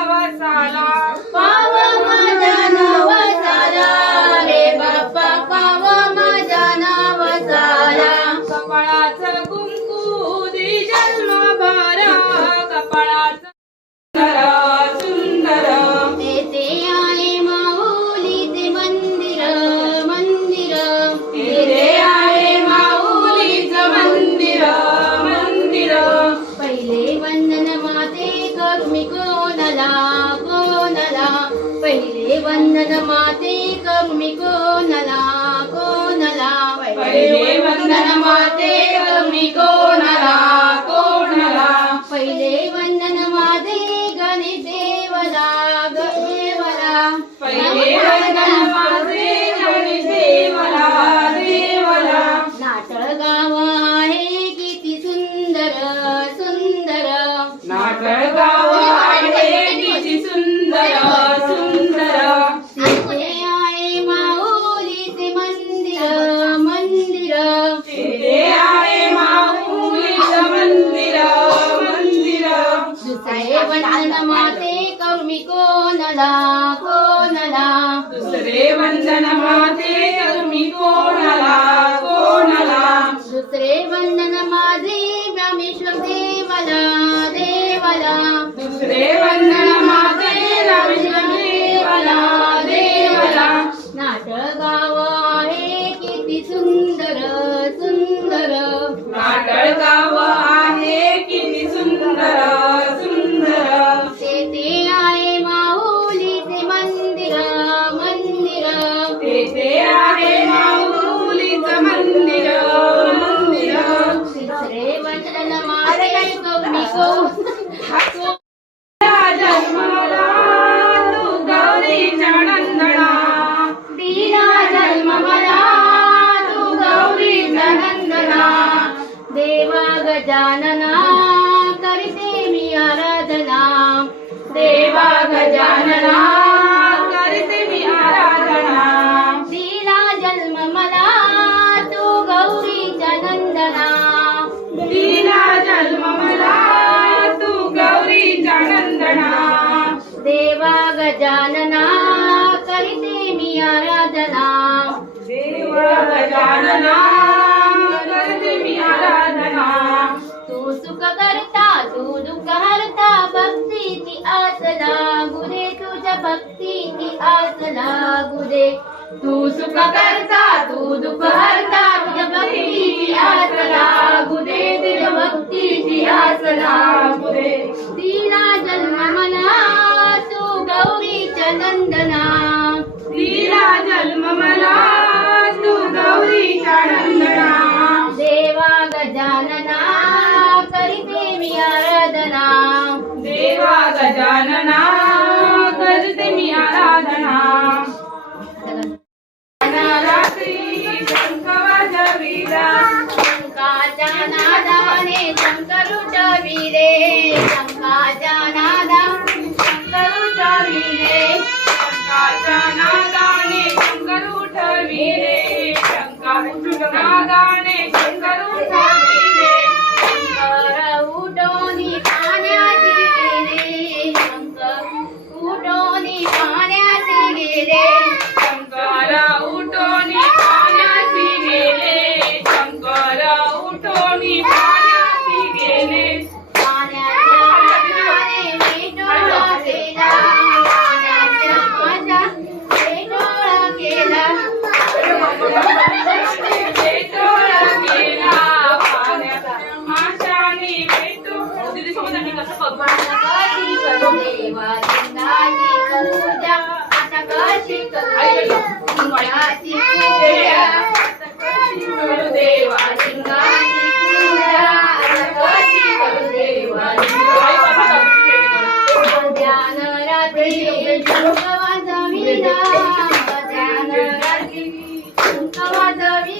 नवसाला पाव माझ्या नवसाला रे बाप्पा पाव माझ्या नवसाला कपाळाचं कुंकू दे जन्मभर कपाळाचं सुंदर तेथे आहे माऊलीचे मंदिर मंदिर तेथे आहे माऊलीचं मंदिर मंदिर पहिले वंदन माते करू मी कोणाला कोणाला पहिले वंदन माते करू मी कोणाला कोणाला पहिले वंदन माते कमी कोणाला कोणाला पहिले वंदन माझे गणेश देवला देवला पहिले वंदन माझे गणेश देवला देवला नाटळगाव आहे किती सुंदर सुंदर नाटळगाव आहे किती सुंदर सुंदर तिथे आहे माऊलीचे मंदिर मंदिर तेथे आहे माऊलीचं मंदिर मंदिर दुसरे वंदन माते करू मी कोणाला कोणाला दुसरे वंदन माते तुम्ही कोणाला कोणाला दुसरे वंदन माझे रामेश्वर देवाला देवाला दुसरे वंदन माझे रामेश्वर देवाला देवाला नाटळगाव आहे किती सुंदर सुंदर नाटळगाव आहे किती सुंदर सुंदर तेथे आहे माऊलीचे मंदिर मंदिर तेथे आहे माऊलीचं मंदिर मंदिर तिसरे वंदन माझे कमी कोण जन्माला तू गौरीच्या नंदना दिला जन्म मला तू गौरीचा नंदना देवा गजानना करते मी आराधना देवा गजानना करते मी आराधना दिला जन्म मला तू गौरीचा नंदना दिला जन्म मला तू गौरीच्या नंदना देवा गजानना करते मी आराधना देवा गजानना करते मी आराधना तू सुख करता तू दुःख हरता भक्तीची आस लागू दे तुझ्या भक्तीची आस लागू दे तू सुख करता तू दुःख हरता तुझ्या भक्तीची आस लागू दे तुझ्या भक्तीची आस लागू दे दिला जन्म मला तू गौरीच्या नंदना दिला जन्म मला तू गौरीच्या नंदना देवा गजानना करीते मी आराधना देवा गजानना करते मी आराधना रात्री शंख वाजविला शंकाच्या नादाने शंकर उठविले शंकाच्या नादाने शंकर उठविले शंकाच्या नादाने शंकर उठविले शंकाच्या नादाने शंकर उठविले शंकर उठोनी पाण्यात गेले शंकर उठोनी पाण्यात गेले शंकर उठोनी पाण्यासी गेले शंकर उठोनी पाण्यासी गेले पाण्याच्या माटाने वेटोळा केला पाण्याच्या माटाने वेटोळा केला वेटोळा केला पाण्याच्या माशाने वेटोळा दीदीसोबत मी कसं करू कशी करू देवा लिंगाची पूजा आता कशी करू लिंगाची पूजा करू देवा लिंगाची पूजा आता कशी करू देवा ध्यान रात्री शंख वाजविला ध्यान रात्री शंख वाजविला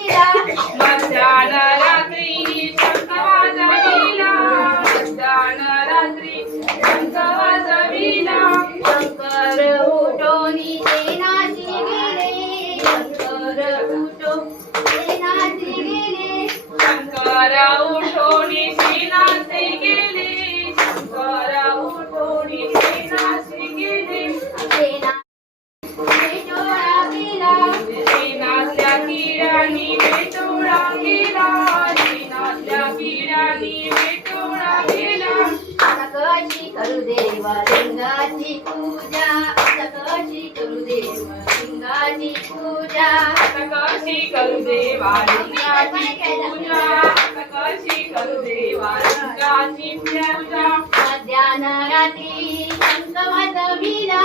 मध्यान रात्री शंख वाजविला मध्यान रात्री शंख वाजविला शंकर उठोनी सेनाची गेले शंकर उठो सेनाची गेले शंकर उठोनी सेनाचे गेले शंकर उठोनी सेनाचे पूजा आता कशी करू देव लिंगाची पूजा कशी करू देवा लिंगाची पूजा कशी करू देवा लिंगाची पूजा मध्यान रात्री शंख वाजविला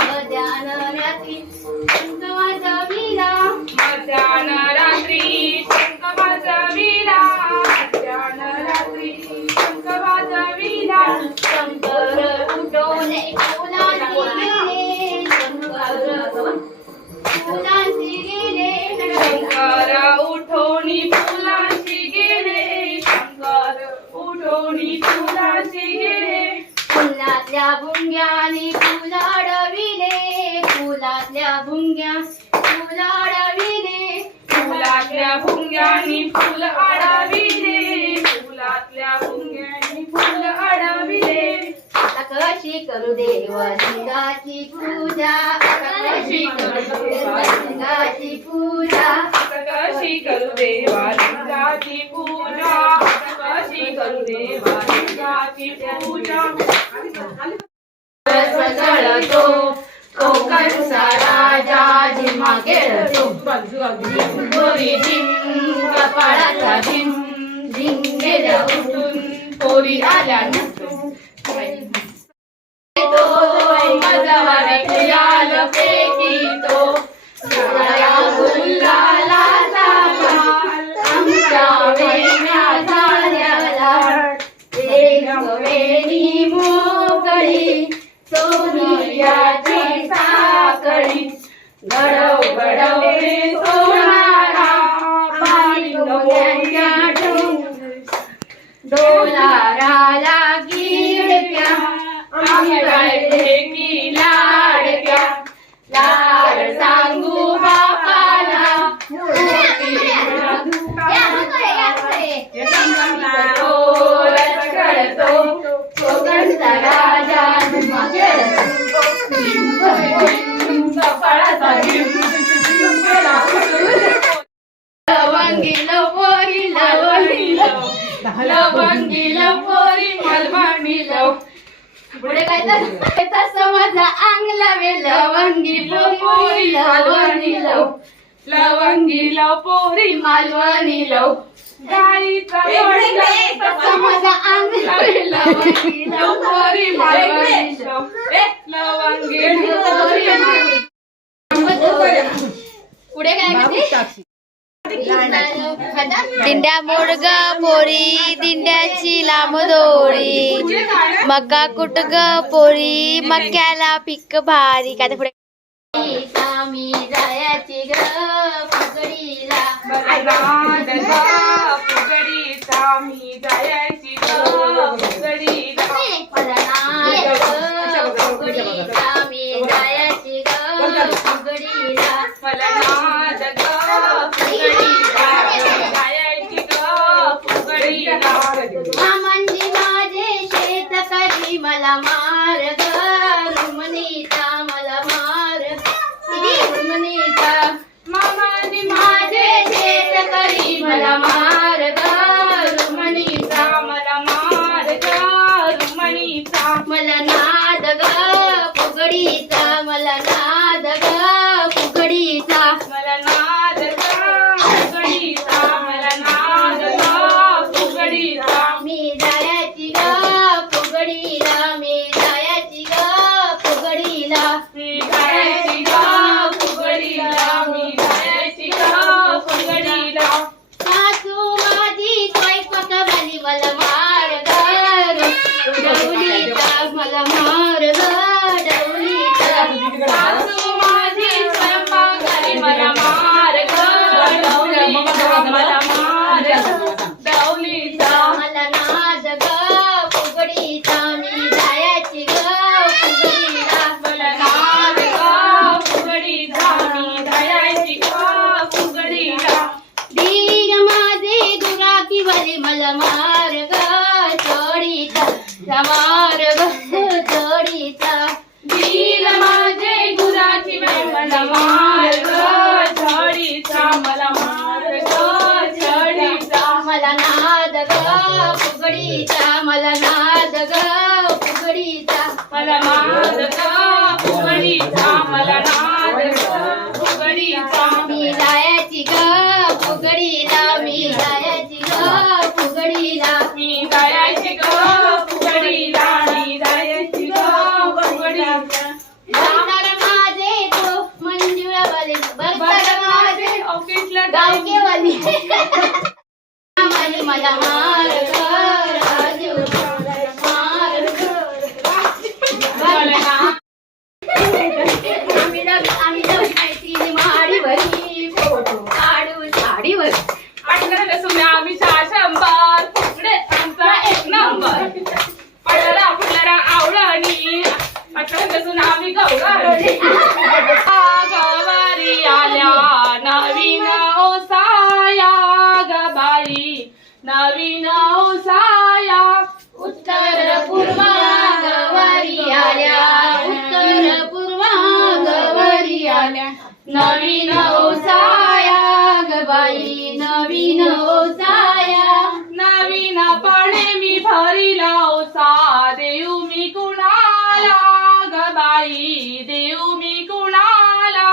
मध्यान रात्री शंख वाजविला मध्यान रात्री शंख वाजविला मध्यान रात्री शंख वाजविला शंकर उठवले फुलांची गेले फुलांची गेले शंकर उठोनी फुलांची गेले शंकर उठोनी फुलांची गेले फुलातल्या भुंग्याने फुल अडविले फुलातल्या भुंग्या फुल अडविले फुलातल्या भुंग्यांनी फुल अडविले फुलातल्या भुंग्यांनी फुल अडविले आता कशी करू देव लिंगाची पूजा आता कशी करू देव लिंगाची पूजा कशी करू देवा लिंगाची पूजा कशी करू देवा लिंगाची पूजा सजळतो कोकणचा राजा झिम्मा खेळतो गोरी झिम कपाळाचा झिम झिम गेल्या उठून पोरी आल्या नसून मजवारी खुयाल फेकीतो सगळ्या गुलालाचा माल आमच्या वेण्या झाल्याला एक वेणी मोकळी सोनियाची साकळी गडव गडवले सोनारा पाणी डोक्यांच्या डोलाराला गिडक्या आम्ही गायले की लाडक्या लाड सांगू बापाला कोकणचा राजा झिम्मा खेळतो कपाळाचा लवंगी लवोरी लवंगी लवंगी लवोरी मलवणी लव पुढे काय तर समाजा अंगला वे लवंगी लवोरी लवंगी लव लवंगी लवोरी मालवणी लव गाईचा समाजा अंगला वे लवंगी लवोरी मालवणी लव लवंगी लवोरी पुढे काय म्हणते दिंड्या मोडग पोरी दिंड्याची लांब दोरी मका कुटग पोरी मक्याला पिक भारी काय ते पुढे आम्ही जायाची ग फुगडीला फुगडीचा मी जायची फुगडीला फुगडीचा मी जायाची ग फुगडीला मला नाद ग फुगडीला जायची ग फुगडीला मामांनी माझे शेत करी मला मार ग रुमणीचा मला मार रुमणीचा मामानी माझे शेत करी मला मार ग रुमणीचा मला मार ग रुमणीचा मला नाद ग फुगडीचा मला नाद ग फुगडीचा मला नाद ग फुगडीचा मला नाद ग फुगडीचा मी जायाची ग फुगडीला मी जायाची ग फुगडीला मी जायची ग फुगडीला मी जायची ग फुगडीला सासू माझी स्वयंपाक वाली मला मार ग डवलीचा मला मार ग डवलीचा सासू माझी स्वयंपाकघरी मला मार ग डवलीचा मला मार डवलीचा मला नाद ग फुगडीचा मी जायाची ग फुगडीला मला नाद बरतर माझे तो मंजुळावाले बरतर माझे ऑफिसला गावकेवाली आम्हाला मला मार कर राजू मार आम्ही मैत्रिणी माडीवरी फोटो काढू साडीवर पडलं सुने आम्ही शंभर फुगडे आमचा एक नंबर पडला फुलरा आवडणी पटलं सुने आम्ही गौरवणी गवारी आल्या नवीन ओसाया गबाई नवीन ओसाया उत्तर पूर्वा गवारी आल्या उत्तर पूर्वा गवारी आल्या नवीन ओसाया गबाई नवीन ओसाया नवीन पणे मी भरिला ओसा देऊ मी कुणाला गबाई देऊ मी कुणाला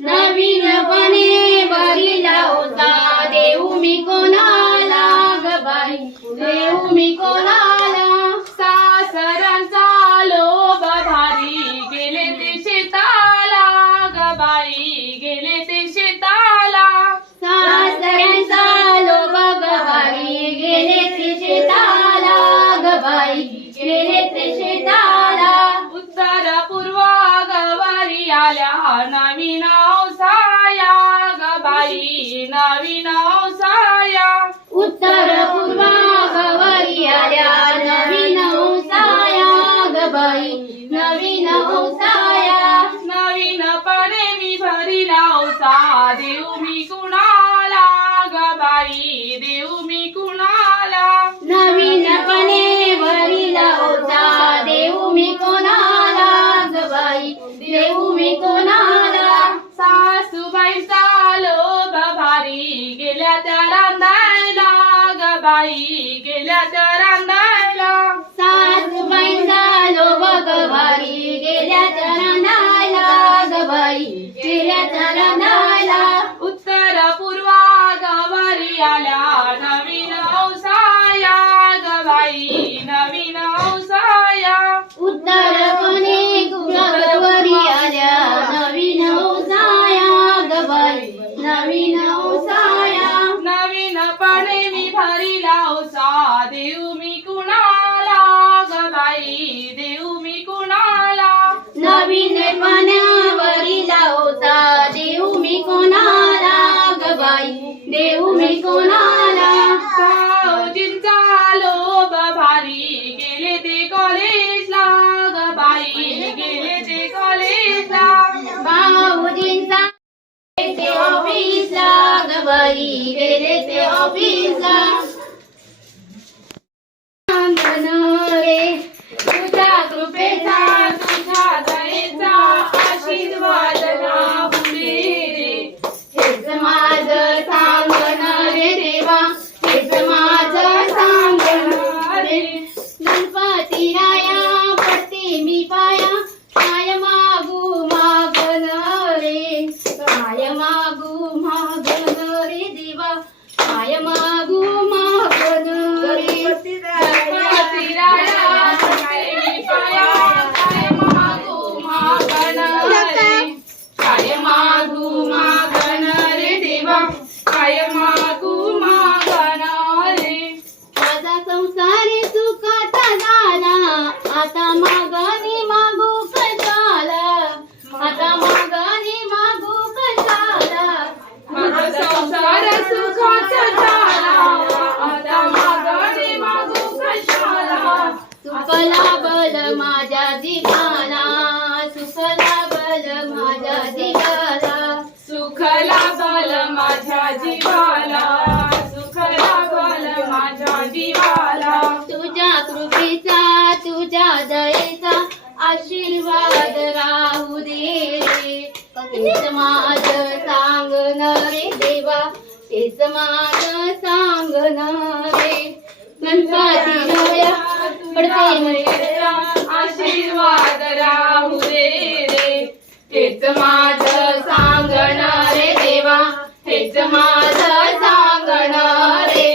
नवीनपणे भरिला ओसा देऊ मी कोणाला गबाई देऊ मी कोणाला सासरांचा लोभ भारी गेले ते शेताला गबाई गेले ते शेताला सासऱ्यांचा लोभ गबाई गेले ते शेताला गबाई गेले ते शेताला उत्तर पूर्व गवारी आल्या नवीन ओसाया गबाई नवीन ओसाया उत्तर पूर्वा गवारी आल्या नवीन ओसाया गबाई नवीन ओसाया नवीनपणे मी भरिला ओसा देऊ मी कुणाला गबाई देऊ मी कुणाला नवीनपणे भरिला ओसा देऊ मी कोणाला गबाई देऊ मी कोणाला सासूबाईचा लोभ भारी गेल्या त्या रांधायला गबाई गेल्या त्या रांधायला सासूबाईंचा लोभ गवारी गेल्या चरणाला गबाई गेल्या चरणाला उत्तर पूर्वा गवारी आल्या नवीन ओसाया गबाई नवीन ओसाया उत्तरपणे गवारी आल्या नवीन ओसाया गबाई नवीन ओसाया नवीनपणे मी भरिला ओसा देऊ मी कुणाला गबाई देऊ मी कुणाला नवीनपणे भरिला ओसा देऊ मी कोणाला गबाई देऊ मी कोणाला भाऊजींचा लोभ भारी गेले ते कॉलेजला गबाई गेले ते कॉलेजला भाऊजींचा ते ऑफिसला गबाई गेले ते ऑफिसला अंगण रे तुझ्या कृपेचा तुझ्या दयेचा आशीर्वाद लाभुले रे हेच माझं सांगण रे देवा हेच माझं सांगण रे गणपती राया पडते मी पाया काय मागू मागण रे काय मागू मागण रे देवा काय मागू मागण रे गणपती राया पडते पाया काय मागू मागण रे काय मागू मागण रे देवा काय मागू मागण रे माझा संसारी सुखाचा झाला आता मागाने मागू कशाला आता मागाने मागू कशाला माझा संसार सुखाचा झाला आता मागणे मागू कशाला सुखला बल माझ्या जीवाला सुखला बल माझ्या जीवाला सुखला बल माझ्या जीवाला सुखला बल माझ्या जीवाला तुझ्या कृपेचा तुझ्या दयेचा आशीर्वाद राहू दे रे तेच माझं सांगण रे देवा तेच माझं सांगण रे गणपती राया पडते मी आशीर्वाद राहू दे रे तेच माझं सांगण रे देवा तेच माझं सांगण रे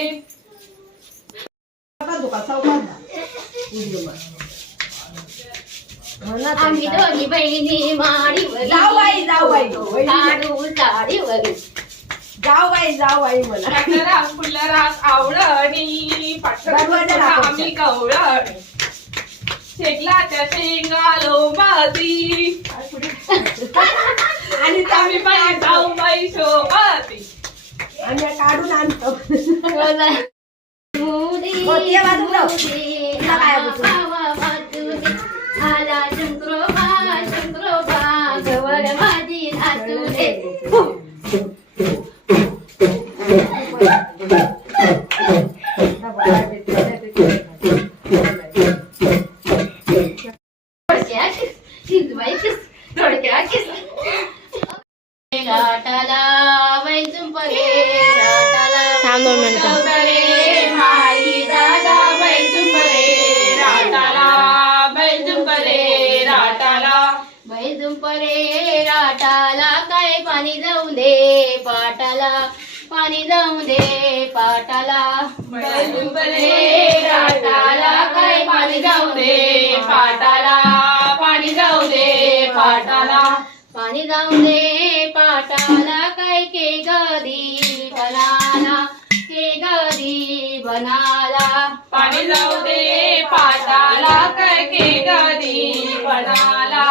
हो ना आम्ही दोन्ही बहिणी माडीवर जाऊ बाई काढू साडीवर जाऊ बाई मला पाटला फुलरा आवळणी पाटला आम्ही कवळणी शेकलाच्या शेंगा लोंबाती आणि आम्ही बाई जाऊ बाई शोभाती आम्ही काढून आणतो मोदी मोती बाजूला. मोदी, तुला काय बोलतो? आवा बाजूने. आला शंकरोबा गवर माझी नाचूने. थोडक्या किस बाई किस थोडक्या किस राटाला वैजुंपरे राटाला थांब 2 मिनिटं. गौरे माई दादा बैजुंबरे राटाला बैजुंबरे राटाला वैजुंपरे राटाला काय पाणी जाऊ दे पाटाला पाणी जाऊ दे पाटाला बैजुंबरे राटाला काय पाणी जाऊ दे पाटाला पाणी जाऊ दे पाटाला पाणी जाऊ दे पाटाला काय के गदी बनाला के गदी बनाला पाणी जाऊ दे पाटाला काय के गदी बनाला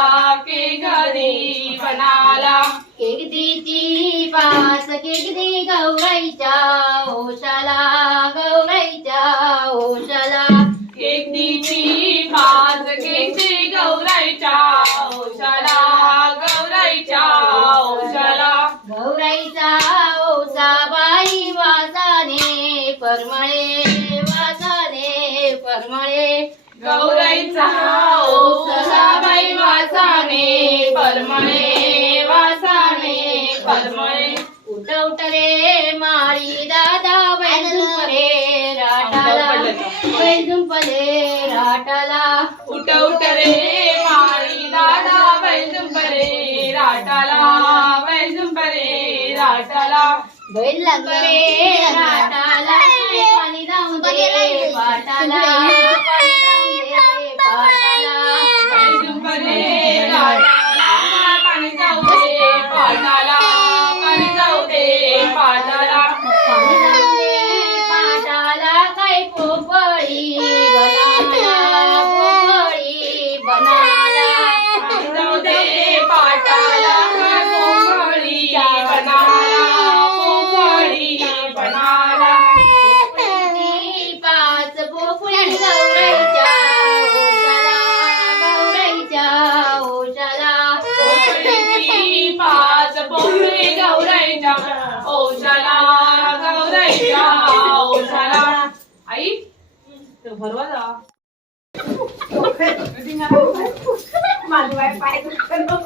के गदी बनाला केगदीची पास केगदी गौराईच्या ओशाला गौराईच्या ओशाला केकदीची पाच केकची गौराईच्या औशाला गौराईच्या औशाला गौराईचा ओसा बाई वासाने परमळे वासाने परमळे गौराईचा औसा बाई वासाने परमळे वासाने परमळे उठ उठ रे माळी दादा वैजुंपरे राटाला वैजुंपरे राटाला उठ उठ रे माळी दादा बैजुंबरे राटाला बैजुंबरे राटाला बैलंबरे राटाला पाणी जाऊ दे पाटाला पाणी जाऊ दे पाटाला बैजुंबरे राटाला पाणी जाऊ दे पाटाला पाणी जाऊ दे पाटाला पाणी जाऊ दे पाटाला काय पोपळी बनाला पोपळी बनाला पाणी जाऊ दे पाटाला पोपळी बनाला पोपळी बनाला पोपळीची पाच पोपळी गौराईच्या ओशाला पोपळीची पाच पोपळी गौराईच्या औशाला गौराईच्या औशाला आई तो भरवा जा माझं बाई पाय दुखतो.